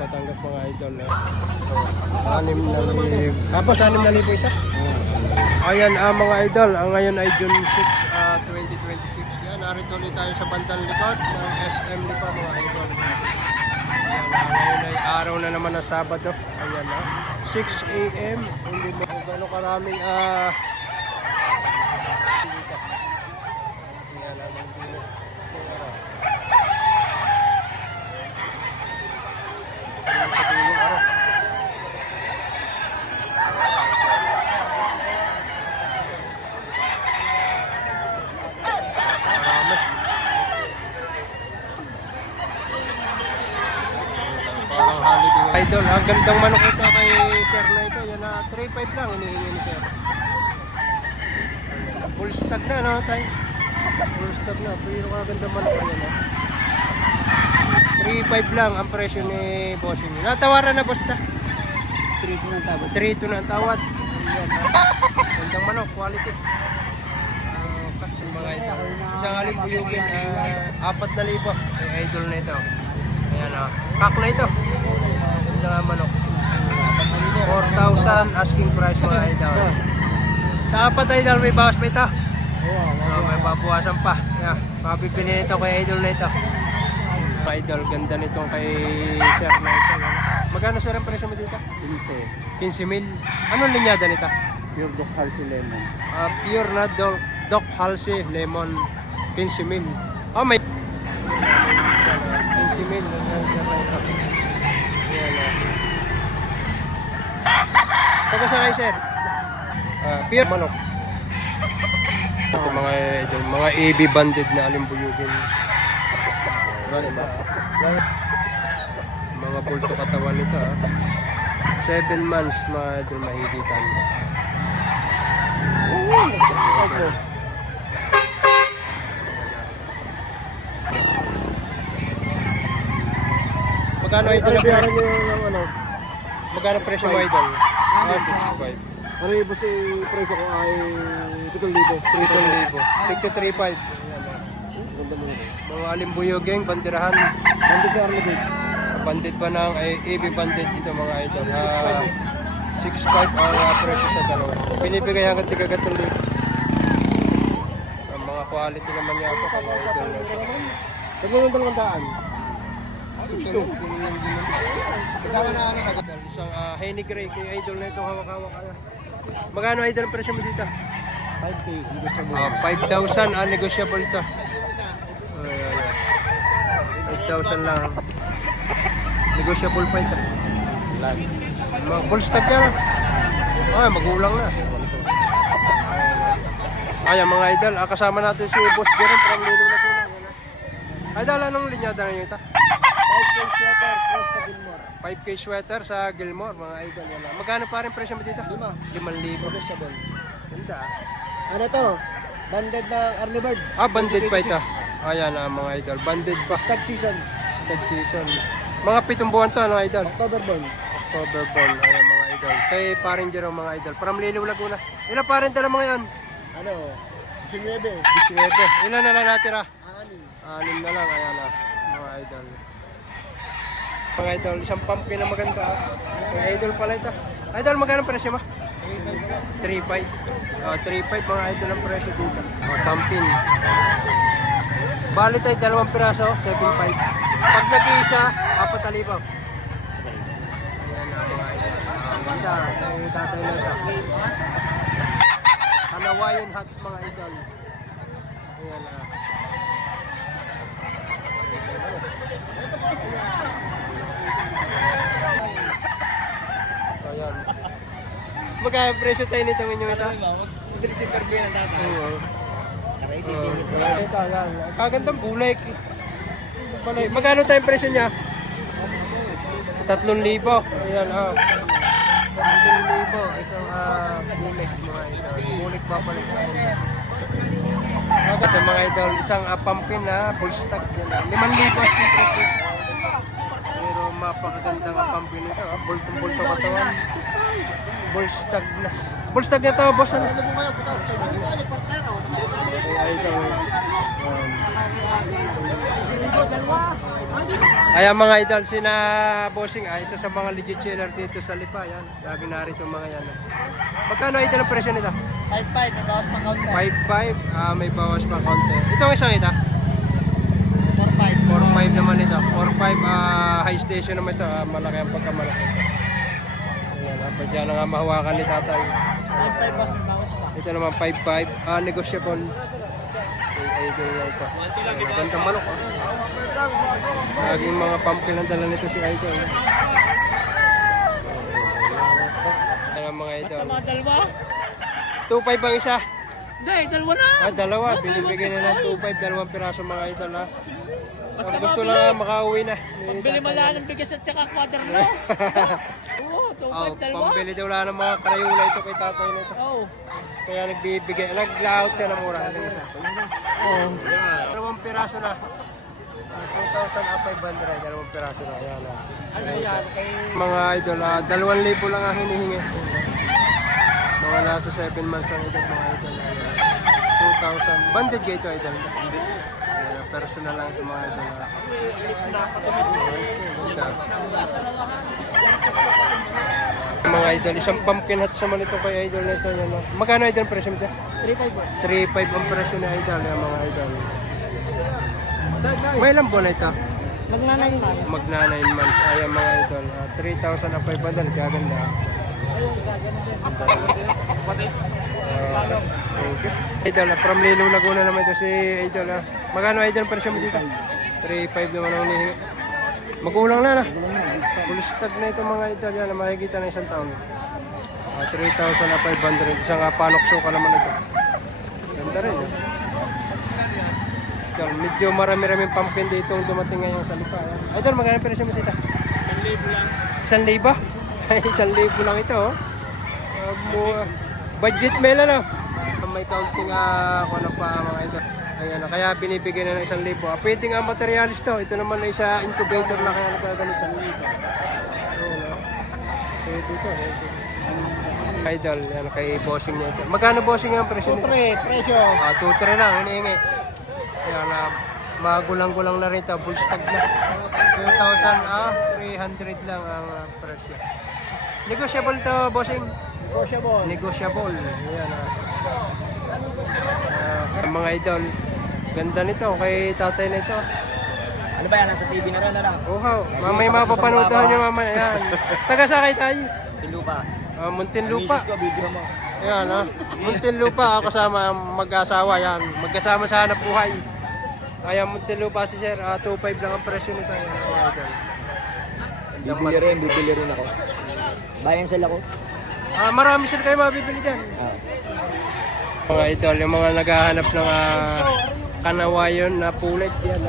Batangas mga idol. So, 6,000. Tapos 6,000 ito. Ayan mga idol, ngayon ay June 6, 2026. Yan, narito ulit tayo sa bandang likod ng SM Lipa mga idol. Ayan, ngayon ay araw na naman ng Sabado. Ayan 6 AM. Hindi mo kung gano'ng karaming ayan ang hindi. Idol, ang gandang manok ito kay sir na ito. Yan na 3.5 lang hinihingi ni sir. Full stock na no tay. Full stock na. Pero ang gandang manok yan 3.5 lang ang presyo ni bossing. Natawaran na boss ta. 3 na tawad. 3 to na ang tawad. Ayan gandang manok, quality. Mga ito. Isang alimbuyugin 4,000 kay idol na ito. Ayan pack na ito. Ganda manok. 4,000 asking price mga idol. Sa apat idol may bawas pa ito. May babawasan pa. Yeah, mabibili nito kay idol na ito. Mga idol, ganda nitong kay sir na ito. Magkano sir ang presyo mo dito? 15,000. Anong linyada nito? Pure Doc Halsey Lemon. Pure na Doc Halsey Lemon. 15,000. Oh, may 15,000. Sir na ito. Taga sa kayo sir? Pure manok. Ito mga idol, mga AB banded na alimbuyugin. Diba? Mga pulto katawan nito 7 months mga idol mahigitan. Magkano idol? Magkano presyo mo idol? 6.5. Ano yung boss presyo ko ay 7,000. 3,000. Tigto 3.5. Mga alimbuyuging, bandirahan. Bandit ka Arlo Gate. Bandit pa ng AB bandit dito mga idol. 6.5 ang presyo sa dalawa. Pinibigay hanggang tig-3,000. Ang mga quality naman niya ito mga idol. Tagulong 200. Kasama na ano na isang Henny Gray kay idol na ito hawak-hawak. Magkano idol ang presyo mo dito? 5K. 5,000 negotiable to. 5,000 lang. Negotiable pa ito. Full stock yan. Magulang na. Ayan mga idol, kasama natin si Boss Jerome from Lilo na po na. Idol, anong linyada na yun ito? 5K sweater plus sa Gilmore. 5K sweater sa Gilmore mga idol. Yan. Magkano pa rin presyo mo dito? 5,000. Negotiable. Ganda. Ano to? Banded na early bird. Banded pa ito. Ayan mga idol. Banded pa. Stag season. Stag season. Mga 7 buwan to, ano idol? October born. October born. Ayan mga idol. Kay paring Jerome mga idol. From Liliw Laguna. Ilan paring dala mga yan? Ano? 19. 19. Ilan na lang natira? 6. 6 na lang. Ayan mga idol. Mga idol, isang pumpkin na maganda. Mga idol pala ito. Idol, magkano presyo mo? 3.5. 3.5 mga idol ang presyo dito. Pumpkin. Bali tayo 2 piraso, 7.5. Pag nag-iisa, 4,000. Ayan mga idol. Ganda, kay tatay na ito. Hawaiian hats mga idol. Ayan Ayan. Magkano presyo tayo nito minyo ito? Bilis interview ng tatay. Oo. Aray, sisingit mo. Ito, ayan. Kagandang bulay. Magkano tayong presyo niya? 3,000. Ayan, 3,000. Isang bulay mga idol. Bulay babalik na ito. Ito mga idol, isang pumpkin na full stock din. 5,000 asking price. Pero mapakagandang pumpkin ito. Bultong-bulto katawan. Full stock na. Full stock na ito, boss. Ano? Ayan mga idol, sina Bossing ay isa sa mga legit seller dito sa Lipa. Yan, lagi narito mga yan. Magkano idol ang presyo nito? 5.5, may bawas pang kaunti. 5.5, may bawas pa konti. Itong isang ito? 4.5. 4.5 naman ito. 4.5 high station naman ito. Malaki ang pagkamalaki ito. Ayan, dapat dyan na nga mahawakan ni tatay. 5.5 boss, may bawas pa. Ito naman 5.5, negotiable. Idol na ito. Magandang manok. Laging mga pumpkin ang dala nito si Idol. Ayan mga idol. Mga dalawa? 2.5 ang isa. Hindi, dalawa na. Dalawa. Binibigyan na ng 2.5. Dalawang piraso mga idol ha. Pag gusto lang makauwi na. Pambili mala ng bigas at saka kwaderno. Oo, 2.5 dalawa. Pambili daw lang ng mga karayula ito kay tatay nito. Oo. Kaya nagbibigay. Nag-layout siya ng mura. Oo. Dalawang piraso na. 2,500. Dalawang piraso na. Ayan na. Mga idol, 2,000 lang ang hinihingi. Mga nasa 7 months ang edad mga idol. 2,000. Banded ka ito idol. Personal lang ito mga idol. Mga idol, isang pumpkin hats naman ito kay idol nito. Yan, magkano idol ang presyo nito? 3.5 boss. 3.5 ang presyo ni idol. Yan mga idol. May ilang buwan na ito? Magna 9 months. Magna 9 months. Ayan mga idol. 3,500. Gaganda. Thank you. Idol, from Lilo Laguna naman ito si Idol. Magkano Idol ang presyo mo dito? 3.5 naman ang hinihingi. Magulang na na. Full stock na ito mga Idol. Yan, makikita na isang taon. 3,500. Isang panok suka naman ito. Ganda rin. Idol, medyo marami-raming pumpkin dito ang dumating ngayon sa Lipa. Idol, magkano ang presyo mo dito? 1,000 lang. 1,000? 1,000 lang ito. Budget meal ano? May counting kung ano pa mga ito. Ayan, kaya binibigyan na ng 1,000. Pwede nga materialis to. Ito naman ay sa incubator na kaya nagkaganito. Pwede ito. Idol, yan kay bossing niya ito. Magkano bossing ang presyo nito? 2.3 presyo. 2-3 lang, hinihingi. Yan, magulang-gulang na rin ito. Full stock na. 2,300 lang ang presyo. Negotiable to, bossing. Negotiable. Negotiable. Ayan mga idol. Ganda nito kay tatay na ito. Ano ba yan? Nasa TV na rin na. Oh, mamay mapapanoodhan nyo mamaya. Ayan. Taga sa kay tayo? Pilupa. Muntinlupa. Misis ko, video mo. Ayan Muntinlupa. Kasama mag-asawa yan. Magkasama sa hanap buhay. Ayan Muntinlupa si sir. 2.5 lang ang presyo nito. Ayan mga idol. Bibili rin ako. Bayan sila ko. Marami sir kayo mabibili dyan. Mga idol, yung mga naghahanap ng kanawayon na pulet yan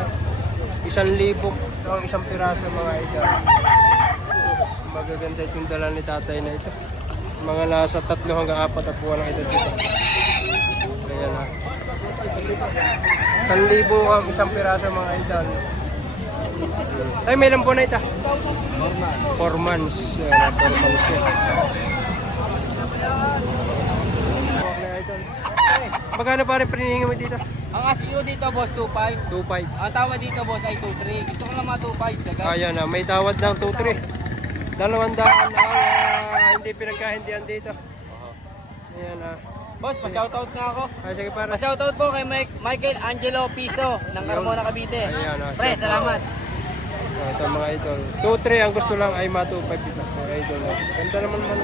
1,000 ang isang piraso mga idol. Magaganda itong dala ni tatay na ito. Mga nasa 3 hanggang 4 na buwan ang edad dito. Kaya na. 1,000 ang isang piraso mga idol. Tayo may ilang buwan na ito? 4 months. 4 months yan. Magkano pa rin pinihingi mo dito? Ang asking ko dito boss 2.5. 2.5. Ang tawad dito boss ay 2.3. Gusto ko lang mga 2.5. Daga. Ayan na, may tawad ng 2.3. 200 hindi pinagkahindihan dito. Ayan na. Boss, pa-shoutout nga ako. Sige para. Pa-shoutout po kay Michael Angelo Piso ng Carmona Cavite. Ayan na. Pre, salamat. Ito mga idol. 2.3 ang gusto lang ay ma-2.5 dito. Mga idol. Ganda naman pa.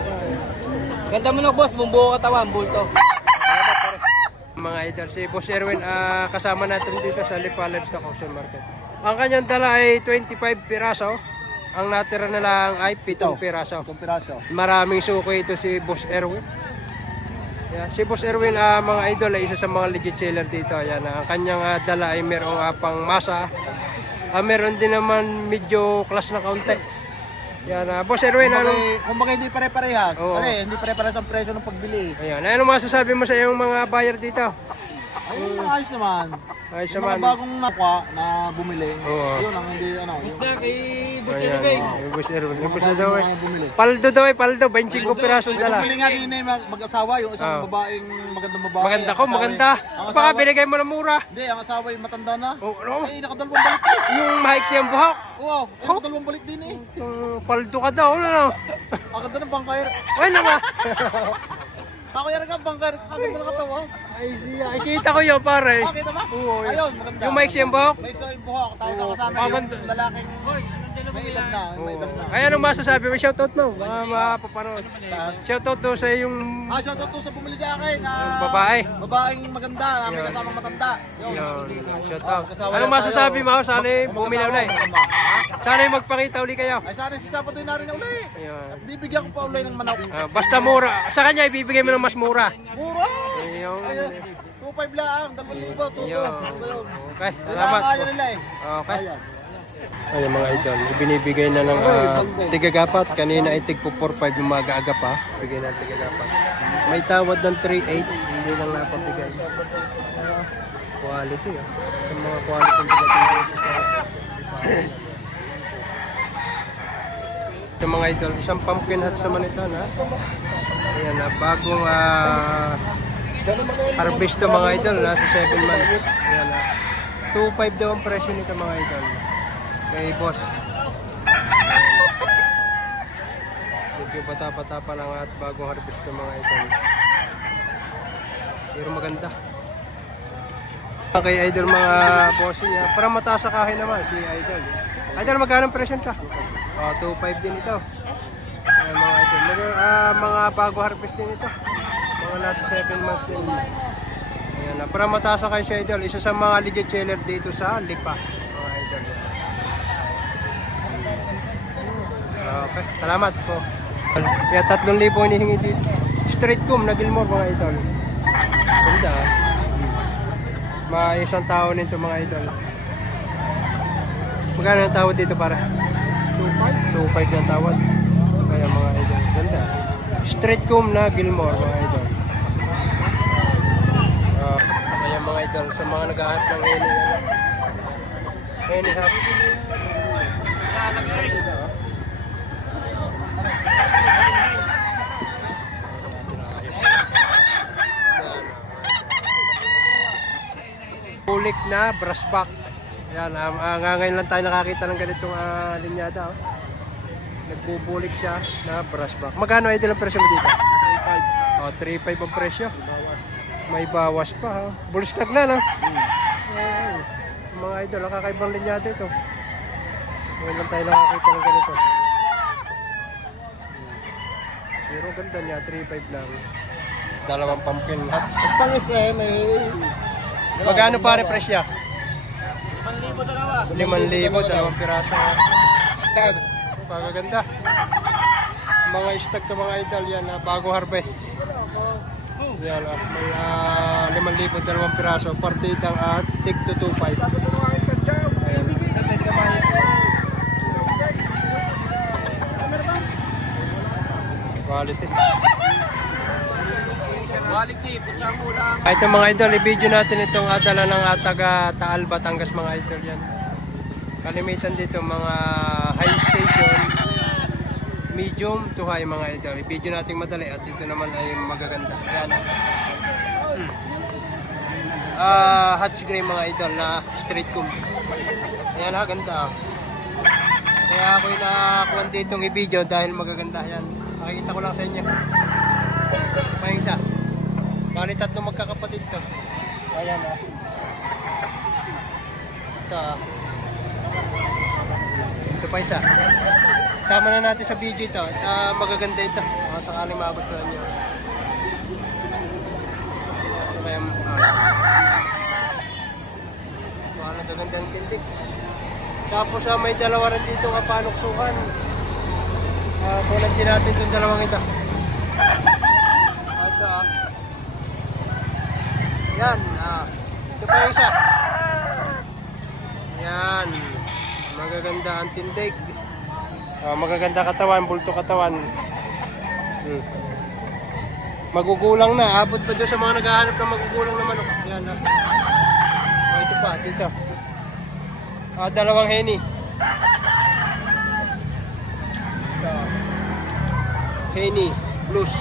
Ganda mo na boss, bumbuo katawan, bulto. Mga idol, si Boss Erwin kasama natin dito sa Lipa Livestock Auction Market. Ang kanyang dala ay 25 piraso. Ang natira na lang ay 7 piraso. 7 piraso. Maraming suko ito si Boss Erwin. Yeah, si Boss Erwin mga idol ay isa sa mga legit seller dito. Ayan, ang kanyang dala ay merong pang masa. Meron din naman medyo class na kaunti. Yan, Boss Erwin, Kung bagay hindi pare-parehas. Oo. Hindi pare-parehas ang presyo ng pagbili. Ayan, ano masasabi mo sa iyong mga buyer dito? Ayun, ayos naman. Ayos Yung mga naman. bagong nakuha na bumili. Oo. Yun ang hindi ano. Yung Ayan, yung Boss Erwin. Yung Boss na daw eh. mga bumili. Paldo daw eh, paldo. 25 pirasong May dala. bumili nga din eh, mag-asawa, yung isang Oo. babaeng magandang babae. Maganda ko, Ang asawa maganda. ang Baka asawa- binigay mo ng mura. Hindi, ang asawa yung matanda na. Oh, ano? Eh, nakadalawang balik eh. Yung maiksi ang buhok. Oo, nakadalawang balik din eh. Yung paldo ka daw, ano? Ang ganda ng bangkayar. Ano ba? Ako yan ang bangkayar. Ang ganda ng katawa. Ay, kita ko yun, pare. Bakit naman? Oo, yun. Ayun, maganda. Yung maiksi ang buhok. May isa yung buhok. Tapos Oo. nakasama Maganda. yung lalaking may edad na. May edad na. Kaya anong masasabi mo? Shoutout mo. Baka mapapanood. Shoutout to sa yung Shoutout to sa bumili sa akin. babae. Babaeng maganda na may Yun. kasamang matanda. Yun, shoutout. Kasama Anong yan masasabi tayo. mo? Sana bumili ulit. Sana magpakita uli kayo. Ay sana si Sapato na rin uli. Ayun. At bibigyan ko pa uli ng manok. Basta mura. Sa kanya, ibibigay mo ng mas mura. Mura! Ayun. Ayun. 2.5 lang, 2,000, 2,000. Ayun. Okay, Salamat. salamat. Kaya nila eh. Okay. Ayun mga idol, ibinibigay na ng tigagapat. Kanina ay tig po 4.5 yung maaga-aga pa. Bigay na tigagapat. May tawad ng 3.8, hindi lang napapigay. Quality ah. Sa mga quality yung pinapigay sa ito mga idol, isang pumpkin hats naman ito na. Ayan na, bagong harvest to mga idol, nasa 7 months. Ayan na. 2.5 daw ang presyo nito mga idol. Kay boss. Medyo bata-bata pa lang at bagong harvest to mga idol. Pero maganda. Kay idol mga boss niya, para mataas sa kahin naman si idol. Idol, magkano ang presyo nito? 2.5 din ito. Ayan, mga idol. Mga bago harvest din ito. Mga nasa 7 months din. Ayan, para mataas sa kayo si idol. Isa sa mga legit seller dito sa Lipa. Mga idol. Okay, salamat po. Kaya 3,000 hinihingi dito. Straight comb na Gilmore mga idol. Ganda ah. Isang tao nito mga idol. Magkano ang tawad dito para? 2.5 na tawad. Kaya mga idol. Ganda. Straight comb na Gilmore mga idol. Kaya mga idol sa mga naghahanap ng any hat. Pulik na brass back. Yan, ngayon lang tayo nakakita ng ganitong linyada. Oh. Nagbubulik siya na brass back. Magkano idol ang presyo mo dito? 3.5. 3.5 ang presyo. May bawas pa ha. Bullstag na no? Ayan. Mga idol, nakakaibang linyada ito. Ngayon lang tayo nakakita ng ganito. Pero ganda niya, 3.5 lang. Dalawang pumpkin hats. Pangis eh, may... Magkano pare presyo? 5,000 dalawa. 5,000, dalawang piraso. Stag. Pagaganda. Mga stag to mga idol yan, bago harvest. Yan, may 5,000, dalawang piraso. Partidang at tig to 2.5. Ayan. Quality. Ito mga idol, i-video natin itong dala ng taga Taal, Batangas mga idol yan. Kalimitan dito mga high station, medium to high mga idol. I-video natin madali at ito naman ay magaganda. Yan. Hatch gray mga idol na straight comb. Ayan ha, ganda. Kaya ako'y nakakuha ditong i-video dahil magaganda yan. Makikita ko lang sa inyo. Pa isa. Bali tatlong magkakapatid to. Ayan ha. Ito. Ito pa isa. Sama na natin sa video ito. Magaganda ito. Mga sakaling magustuhan nyo. Ito kaya nagaganda ng tindig. Tapos may dalawa rin dito kapanuksukan. Kunan din natin itong dalawang ito. Ito yan. Ito pa yung isa. Yan. Magaganda ang tindig. Magaganda katawan, bulto katawan. Magugulang na. Abot pa doon sa mga naghahanap ng magugulang na manok. Yan. Ayan na. Oh, ito pa, dito. Dalawang Henny. Ito. Henny Plus.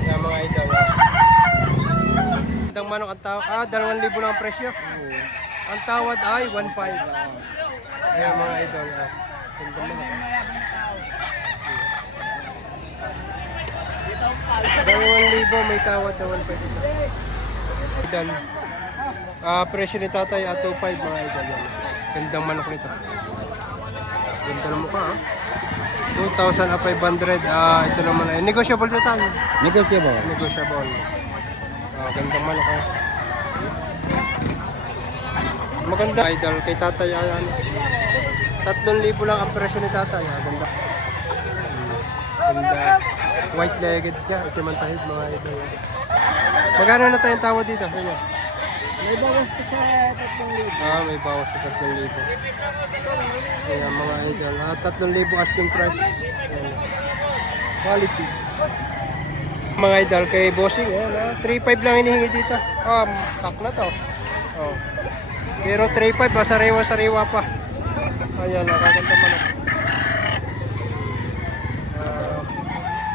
Ayan mga idol. Ang manok ang tawad, 2,000 lang ang presyo. Ang tawad ay 1,500. Ayan mga idol. Ganda manok. 2,000 may tawad na 1,500. Idol. Presyo ni tatay at 2,500 mga idol. Yan. Gandang manok nito. Ganda ng mukha 2,500. Ito naman ay negotiable na tayo. Negotiable. Negotiable. Gandang manok maganda idol kay tatay. 3,000 lang ang presyo ni tatay. Ganda. Ganda. White legged siya. Ito man tahid mga idol. Magkano na tayong tawad dito? Sino? May bawas pa sa 3,000. May bawas sa 3,000. Kaya mga idol. 3,000 asking price. Ayan. Quality. Mga idol kay bossing. 3,500 lang hinihingi dito. Kak na to. Pero 3,500 sariwa-sariwa pa. Ayan, nakaganda manok.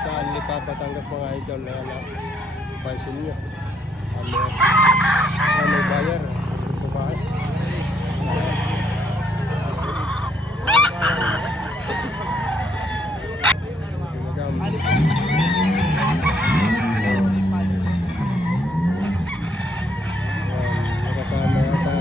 Saan ni Papa Tanggap mga idol. Ayan na. Pansin nyo. May bayar. Kumain. Nakasama yata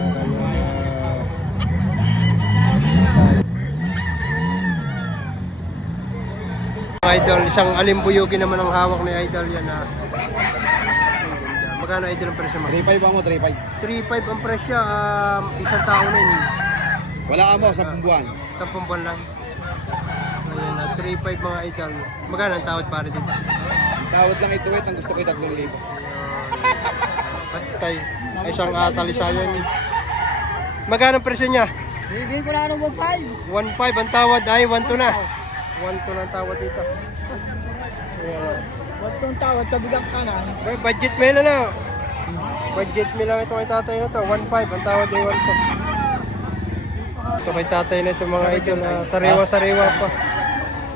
mga idol, isang alimbuyugi naman ang hawak ni idol yan Ang ganda. Magkano idol ang presyo mo? 3,500 mo, 3,500. 3,500 ang presyo, isang taon na yun. Wala ka mo, 10 buwan. 10 buwan lang. Ayan, 3,500 mga idol. Magkano ang tawad para dito? Ang tawad lang ito, ang gusto ko 3,000. Patay. Ay, isang talisayan eh. Magkano ang presyo niya? Hindi ko na 1,500. 1,500 ang tawad ay 1,200 na. 1,200 na ang tawad dito. Ayan. 1,200 tawad, kabigang ka na. Budget meal na. Budget meal lang ito kay tatay na to. 1,500 ang tawad ay 1,200. Ito kay tatay na ito mga idol. Sariwa-sariwa pa.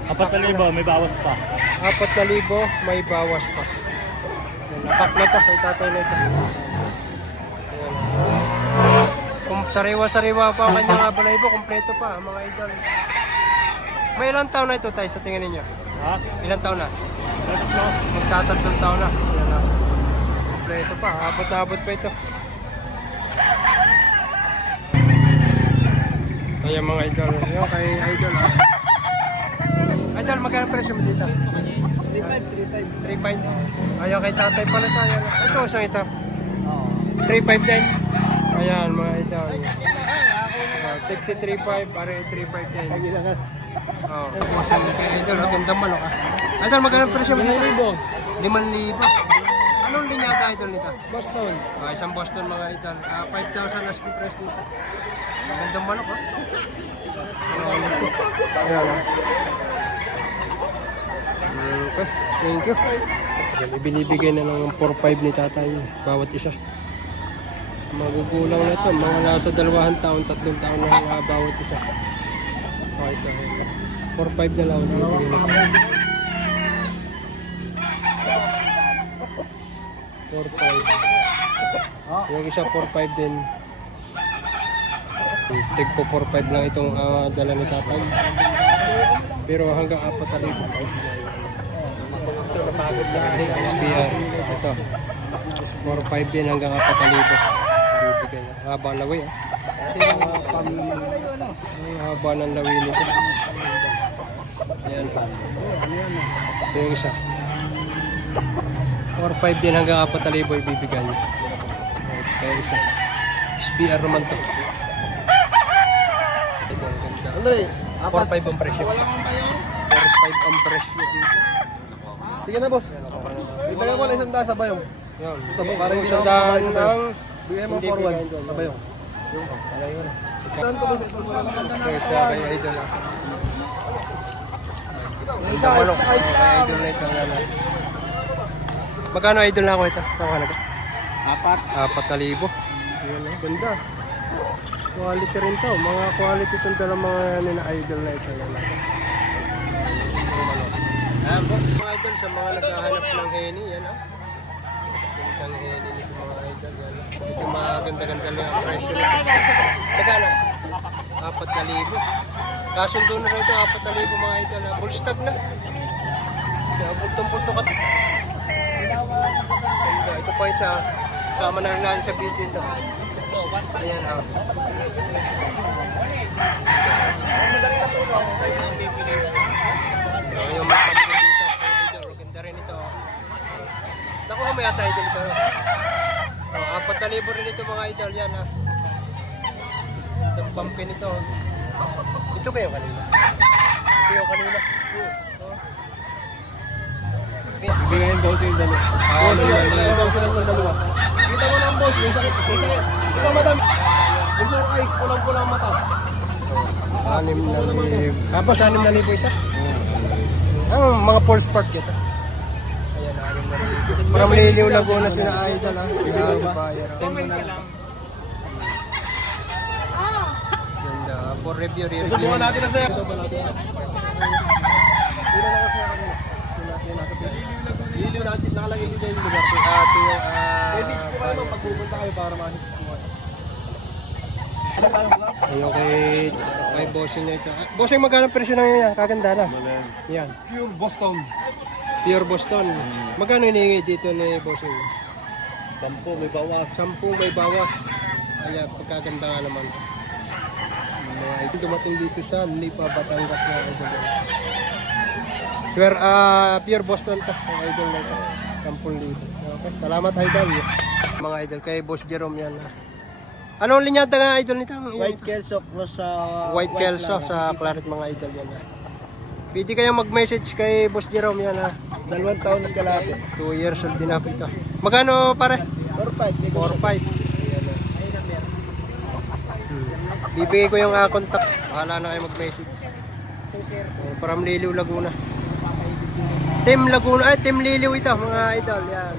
4,000, may bawas pa. 4,000 may bawas pa. Nakak na to kay tatay na ito. Kung sariwa-sariwa pa ang kanyang balahibo, kompleto pa mga idol. May ilang taon na ito tayo sa tingin ninyo? Ha? Ilang taon na? Magtatatlong taon na. Yan na. Kompleto pa. Abot-abot pa ito. Ayan mga idol. Ayan kay idol. Idol, magkano presyo mo dito? 3,500. Ayan kay tatay pala tayo. Ito, isang ito. 3,500 din. Ayan mga idol. 3,500. Para 3,500 din. Kay idol. Ganda manok idol, magkano presyo mo dito? 5,000. Anong linyata idol nito? Boston. Isang Boston mga idol. 5,000 asking price dito. Magandang manok Ayan Okay, thank you. Yan, ibinibigay na ng 4,500 ni tatay bawat isa. Magugulang na ito. Mga nasa 2 taon, 3 taon na bawat isa. Ito. 4,500 na lang. Ibinibigay na ito. 4,500. Yung isa 4,500 din. Tig po 4,500 lang itong dala ni tatay. Pero hanggang 4,000. Ito napagod na SBR. Ito. 4,500 din hanggang 4,000. Bibigyan na. Haba ng lawi haba ng lawi nito. Ayan. Ito yung isa. 4,500 din hanggang 4,000 ibibigay. Kaya isa. SBR naman to. 4,500 ang presyo. 4,500 ang presyo dito. Sige na, boss. Itagal mo lang 100 sa bayong. Yun. Ito po, parang hindi na ako Sandaan makain sa ng... Bigay mo Hindi 4,100 bigay sa bayong. Ayun. Saan ko, boss? Ito mo lang. Ito sa kay idol Ito manok. Kay idol na ito. Magkano idol na ako ito? Ang halaga? 4,000. Ayan, ganda. Quality rin to. Mga quality itong dalang mga idol na ito. Yan. Ayan, boss. Mga idol, sa mga naghahanap ng heni, yan ah. Gandang heni nito mga idol. Yan. Ito mga ganda-ganda lang ang presyo nito. Magkano? 4,000. Kasundo na rin ito, 4,000 mga idol. Full stock na. Kaya bultong-bulto ka. Ganda. Ito pa isa. Sama na rin natin sa video ito. Ayan ha. Yung mga pumpkin dito. Idol, ganda rin ito. Nakuha mo yata idol ito. 4,000 rin ito mga idol. Yan ha. Gandang pumpkin ito. Ito kayo kanina. Ito yung kanina. Bigayin daw siya yung dalawa. Bigayin daw siya ng dalawa. Kita mo lang boss, yung sakit. Kita madam. Yung sore eyes, pulang-pulang mata. 6,000. Tapos 6,000 isa. Ang mga full sport ito. Ayan, 6,000. Parang Liliw Laguna sila idol ha. Ganda. For review, Subukan natin na sa'yo. Hiliw natin, nakalagay din sa yung lugar. Message po kayo pag pupunta kayo para ma-assist po kayo. Ayun kay bossing na ito. Bossing, magkano presyo na yan? Kaganda na. Yan. Pure Boston. Pure Boston. Magkano hinihingi dito ni bossing? 10 may bawas. 10 may bawas. Ayan, pagkaganda nga naman. Ito dumating dito sa Lipa, Batangas na idol. Swear, pure Boston to. Ang idol na ito. 10,000. Okay, salamat idol. Mga idol, kay Boss Jerome yan. Anong linyata nga idol nito? White Kelso cross sa White Kelso sa Claret mga idol yan. Pwede kayong mag-message kay Boss Jerome yan ha. 2 taon ng kalapit. 2 years old din ako ito. Magkano pare? 4-5. 4-5. Bibigay ko yung contact. Bahala na kayo mag-message. From Liliw Laguna. Team Laguna, Team Liliw ito mga idol. Yan.